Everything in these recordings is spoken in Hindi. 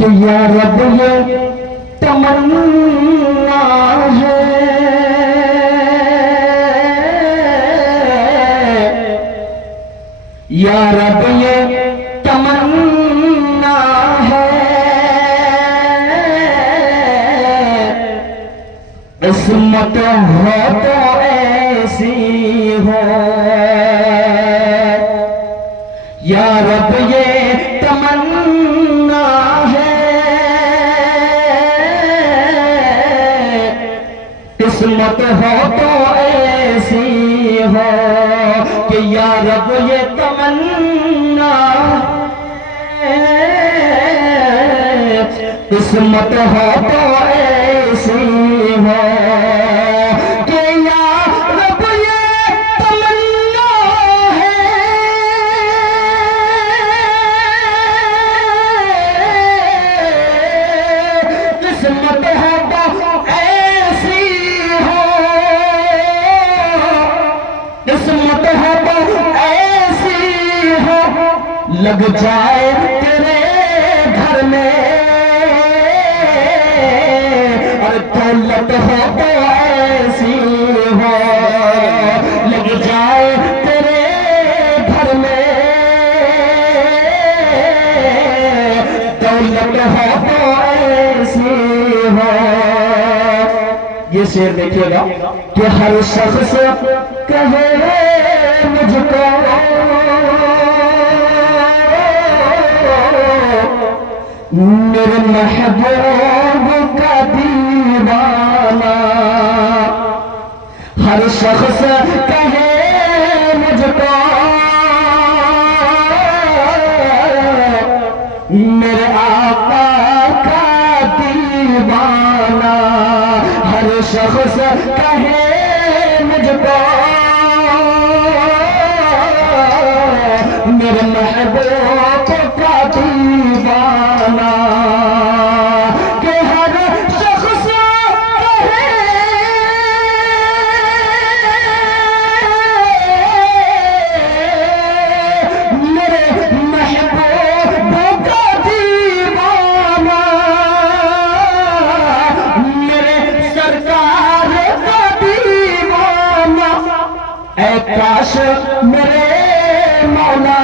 कि या रब ये तमन्ना है, या रब ये तमन्ना है, किस्मत हो तो ऐसी हो। या रब ये तमन्ना है, किस्मत हो तो ऐसी हो कि या रब ये तमन्ना है, किस्मत हो तो ऐसी हो कि या रब ये तमन्ना है, किस्मत हो तो ऐसी हो, किस्मत हो तो ऐसी हो, लग जाए तेरे घर में और दौलत हो तो ऐसी हो, लग जाए तेरे घर में दौलत हो तो ऐसी हो। ये शेर देखिएगा कि हर शख्स कहे मुझको मेरे महबूब का दीवाना, हर शख्स कहे मुझको मेरे आका का दीवाना, हर शख्स कहे मुझको मेरे महबूब का दीवाना, कि हर शख्स कहे मेरे महबूब का दीवाना, मेरे सरकार का दीवाना। ऐ काश मेरे मौला,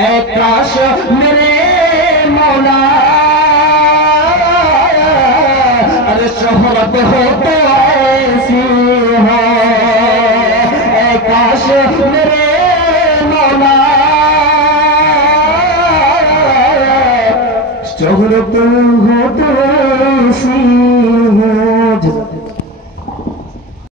ऐ काश मेरे मौला, अरे शोहरत हो तो ऐसी हो, ऐ काश मेरे मौला, शोहरत हो तो